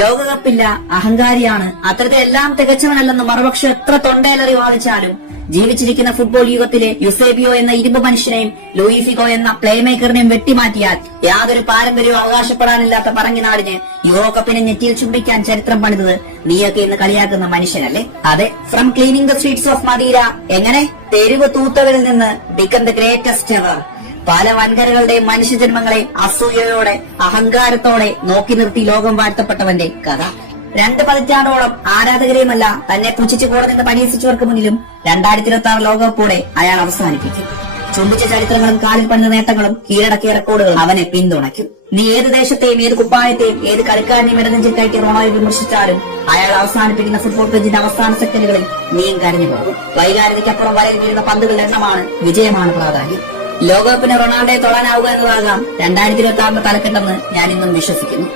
ലോകകപ്പില്ല, അഹങ്കാരിയാണ്, അത്തരത്തിലെല്ലാം തികച്ചവനല്ലെന്ന് മറുപക്ഷം എത്ര തൊണ്ടയിലറി വാദിച്ചാലും ജീവിച്ചിരിക്കുന്ന football യുഗത്തിലെ Eusebio എന്ന ഇരുമ്പ് മനുഷ്യനെയും ലൂയി ഫിഗോ എന്ന പ്ലേ മേക്കറിനെയും വെട്ടിമാറ്റിയാൽ യാതൊരു പാരമ്പര്യവും അവകാശപ്പെടാനില്ലാത്ത പറങ്ങിനാടിന് യുവകപ്പിനെ നെറ്റിയിൽ ചുംബിക്കാൻ ചരിത്രം പണിതത് നീയൊക്കെ ഇന്ന് കളിയാക്കുന്ന മനുഷ്യനല്ലേ? അതെ, from cleaning the streets of Madeira, എങ്ങനെ തെരുവ് തൂത്തവരിൽ നിന്ന് ബിക്കം ദ ഗ്രേറ്റസ്റ്റ് എവർ. പല വൻകരകളുടെയും മനുഷ്യജന്മങ്ങളെ അസൂയയോടെ അഹങ്കാരത്തോടെ നോക്കി നിർത്തി ലോകം വാഴ്ത്തപ്പെട്ടവന്റെ കഥ. 2 പതിറ്റാണ്ടോളം ആരാധകരെയുമല്ല തന്നെ പുച്ഛിച്ചു കൂടെ നിന്ന് പരിഹസിച്ചവർക്ക് മുന്നിലും 2026 ലോകകപ്പോടെ അയാൾ അവസാനിപ്പിക്കും. ചുംബിച്ച ചരിത്രങ്ങളും കാലിൽ പണിത നേട്ടങ്ങളും കീഴടക്കിയ റെക്കോർഡുകളും അവനെ പിന്തുണയ്ക്കും. നീ ഏത് ദേശത്തെയും ഏത് കുപ്പായത്തെയും ഏത് കളിക്കാരനെയും ഇടനെഞ്ചിൽ കയറ്റി റൊണാൾഡോ വിമർശിച്ചാലും അയാൾ അവസാനിപ്പിക്കുന്ന ഫുട്ബോൾ പിച്ചിന്റെ അവസാന സെക്കൻഡുകളിൽ നീയും കരഞ്ഞു പോകും. വൈകാരികയ്ക്കപ്പുറം വരയിൽ വീഴുന്ന പന്തുകളുടെ എണ്ണമാണ് വിജയമാണ് പ്രാധാന്യം. ലോകകപ്പിന് റൊണാൾഡോയെ തൊടാനാവുക എന്നതാകാം 2026 തലക്കെട്ടെന്ന് ഞാൻ ഇന്നും വിശ്വസിക്കുന്നു.